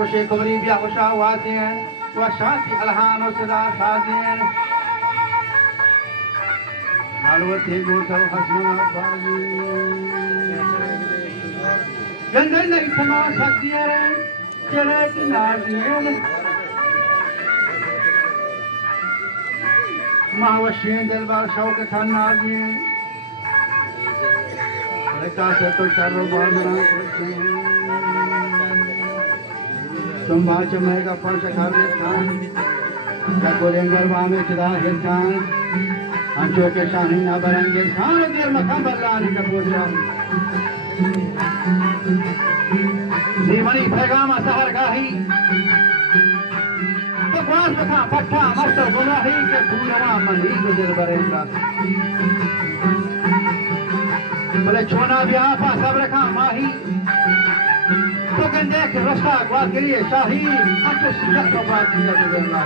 وشي كبري بيا وشاواتين وشاتي الهان وصدا شادين معلوتي قوتا وحسنا باجين جندل لي سما سكتين جلت نازين ما وشين دل بار شوكة نازين لكا ستو چارو باندنا तुम बाच में का फर्श खार देखान या कोरेंगर वामे चिदा हेखान अंचो के शाही ना बरंगे खान देर मखम बल्लानी का पूजा जीवनी पैगाम असहर गाही तो क्वास मखा पट्टा मस्तर गुनाही के पूरवा मही गुजर बरेंगा बोले छोना ब्याह सब्र का माही तो गंदे के रास्ता ग्वाल के लिए शाही अंचो सिजक का बात किया गुजरना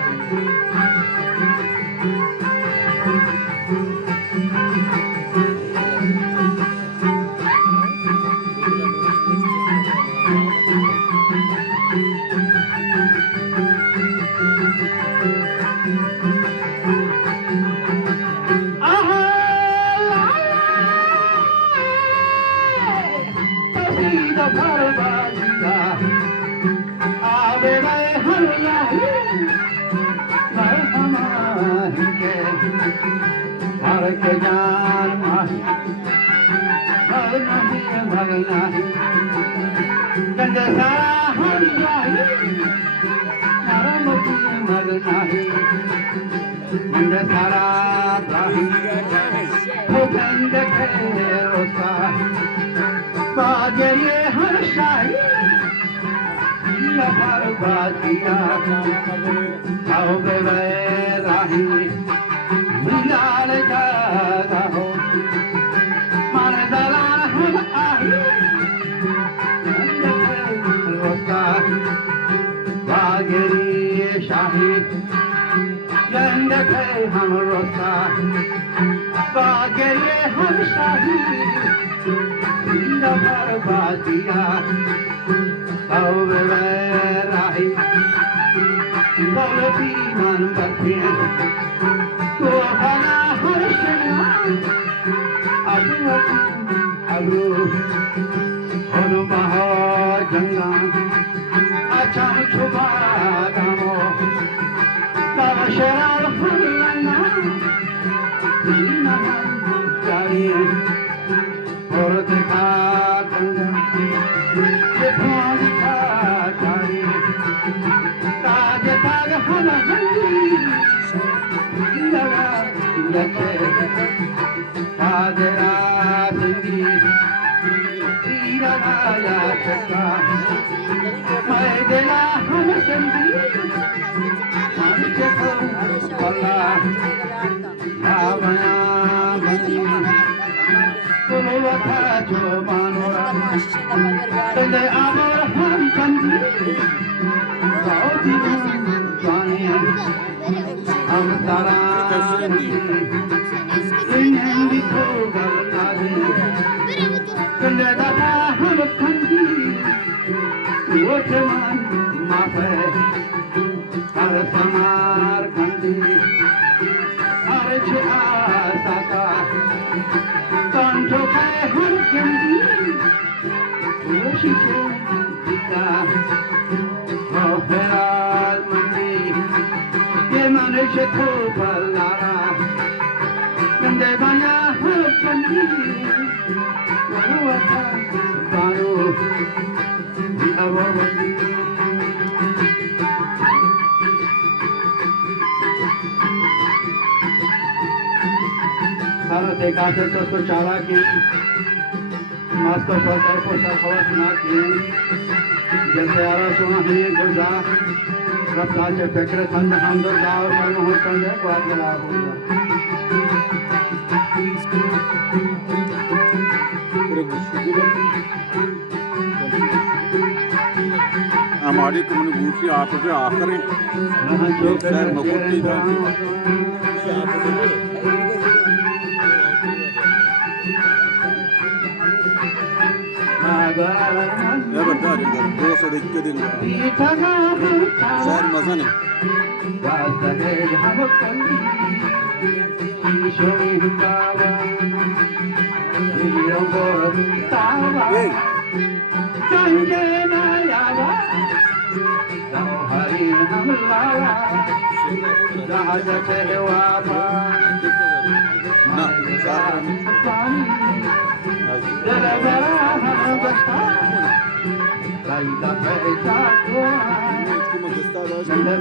के जान माही भर नहीं भगना गंगे सारा हम जाही नरम की मगना गंगे सारा जाही वो गंगे खेरोसा बाजे ये हर शाही ये हर बाजिया आओ बेवे राही मिलाल जागा हो मन दलाल हम आही रोका बागेरी शाही गंग थे हम रोका बागेरी हम शाही भर बाजिया आओ राही बोल भी मन बचे तो भला हर्षना अबू होनो महाजंगा अच्छा छुपा दामो तब शराब फुलना दीना जारी और देखा गंगा ये फोन का जारी ताज ताज हम Adera Sindi Tira Gaya Chaka Maidela Ham Sindi Ham Chaka Walla Bhavana Bandi Kuluvata Jobanora Tende Amor Ham Kandi Gaudi Gani Ham Tara Inhendi Kogal Nadi Kanda Data Ham Kandi Wotaman Mafe Har Samar Kandi Arche Asaka Kanto Kai Ham Kandi Woshike Dika Hoferal Mandi Yemanishe Kobalara Kande Baya Ham Kandi Waruata Baru Di Awawandi te casa to chala ki masto swata posa khawas na ki जैसे आरा सुना है गुजा रफ्ता चे फिक्र थंद हमदर दाव कर्म होतन है बात गला होगा हमारी कम्युनिटी आप पे आखिरी सर मकोटी था ये बता रही है 201 दिन सर मजा नहीं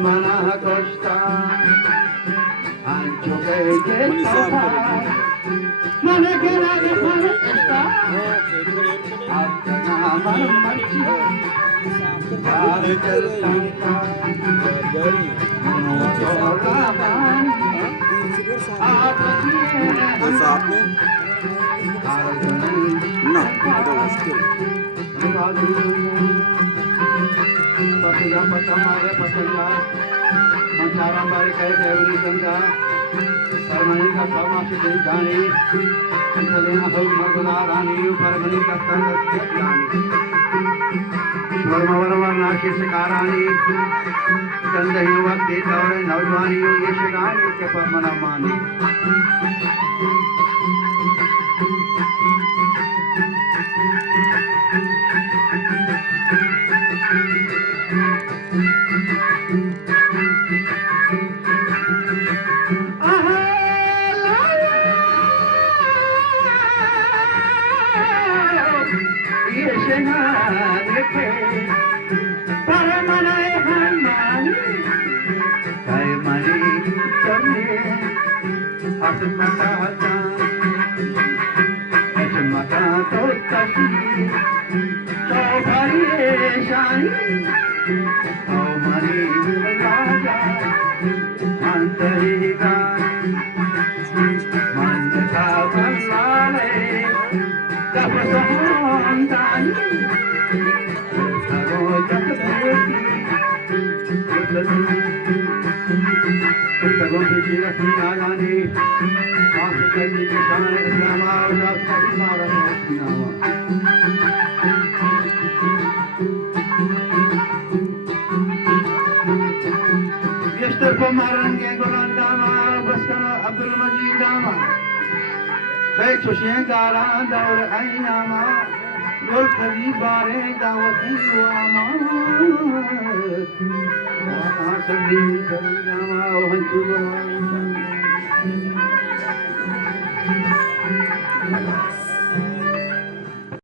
Mana costa, ancho que mana que la de mana está, apna machi, arjal santa, moraban, आपने ना इधर मुश्किल पतिया पतमारे पतिया मंचारा बारे कहे देवनी गंगा परमणि का समाशि दे जानी इंद्रलेना हो मगुला रानी परमणि का संग जानी वर्मवरवा नाशि सकारानी चंद ही वक्त दौरे नौजवानी ये शिगानी के परमना मानी